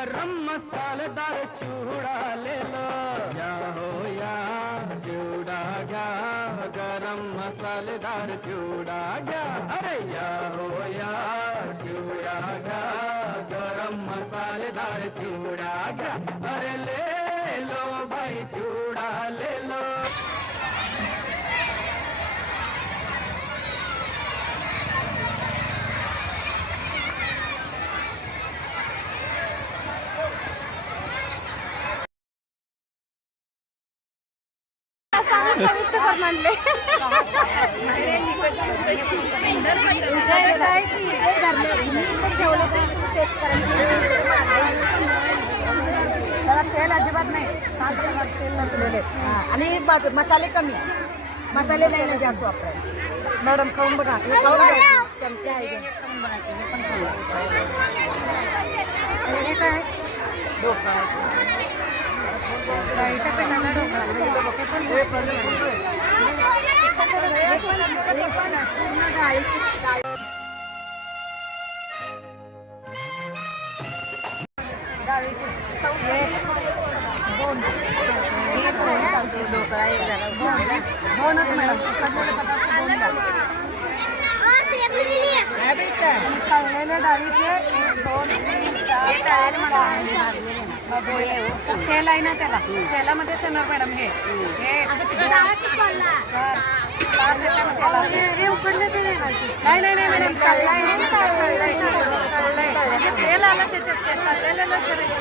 गरम मसालेदार चिवडा ले लो, या हो या चिवडा घ्या, गरम मसालेदार चिवडा घ्या, अरे या हो या चिवडा घ्या, गरम मसालेदार चिवडा घ्या, अरे ले लो भाई चिवडा ले लो. तेल अजिबात नाही, तेल नसलेले आणि मसाले कमी, मसाले नाही ना जास्त वापरायचे. मॅडम खाऊन बघा, चमचा आहे काय ढोकळा, गाईच्या पिठाचा ढोकळा. दोनच मॅडम, तळलेल्या डाळीचे 2, 3, 4 तेल आहे ना, त्याला तेलामध्ये येणार मॅडम. हे 4 उकडले ते नाही नाही नाही मॅडम, तळलंय म्हणजे तेल आलं त्याच्यात, ते तळलेलं करायचं.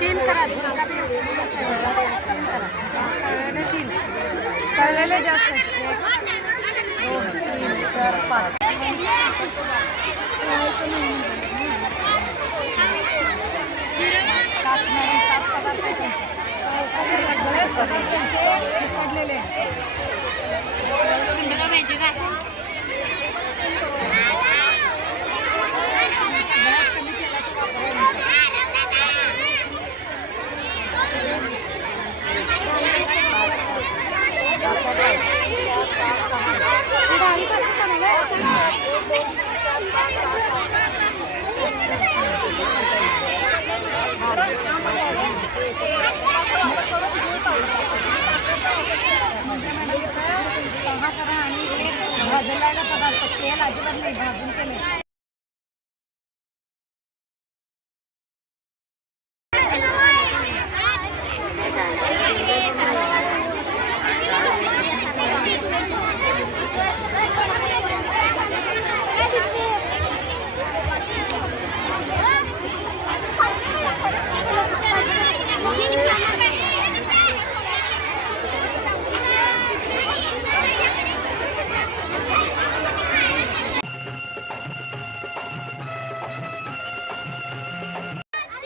3 करा, झुणका 3 करा, तळलेले जास्त 1, 2, 3, 4, 5. भाजलेला पदार्थ, तेल अजिबात नाही, भाजून केले.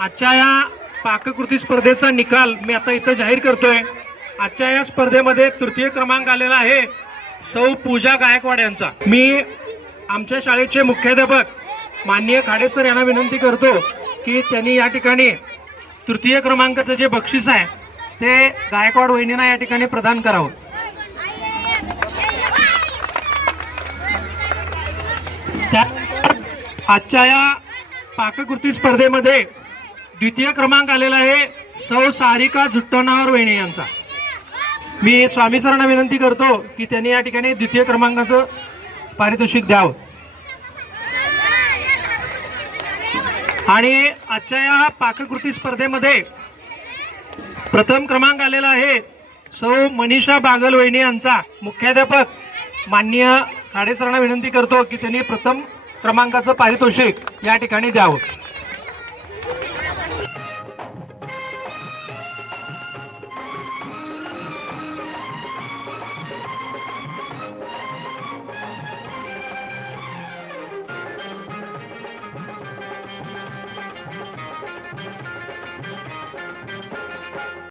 आजच्या या पाककृती स्पर्धेचा निकाल मी आता इथं जाहीर करतोय. आजच्या या स्पर्धेमध्ये तृतीय क्रमांक आलेला आहे सौ पूजा गायकवाड यांचा. मी आमच्या शाळेचे मुख्याध्यापक माननीय खाडे सर यांना विनंती करतो की त्यांनी या ठिकाणी तृतीय क्रमांकाचं जे बक्षीस आहे ते गायकवाड वहिनींना या ठिकाणी प्रदान करावं. आजच्या या पाककृती स्पर्धेमध्ये द्वितीय क्रमांक आलेला आहे सौ सारिका जुट्टनावर वहिनी यांचा. मी स्वामी सरांना विनंती करतो की त्यांनी या ठिकाणी द्वितीय क्रमांकाचं पारितोषिक द्यावं. आणि आजच्या या पाककृती स्पर्धेमध्ये प्रथम क्रमांक आलेला आहे सौ मनीषा बागल वहिनी यांचा. मुख्याध्यापक माननीय खाडे सरांना विनंती करतो की त्यांनी प्रथम क्रमांकाचं पारितोषिक या ठिकाणी द्यावं.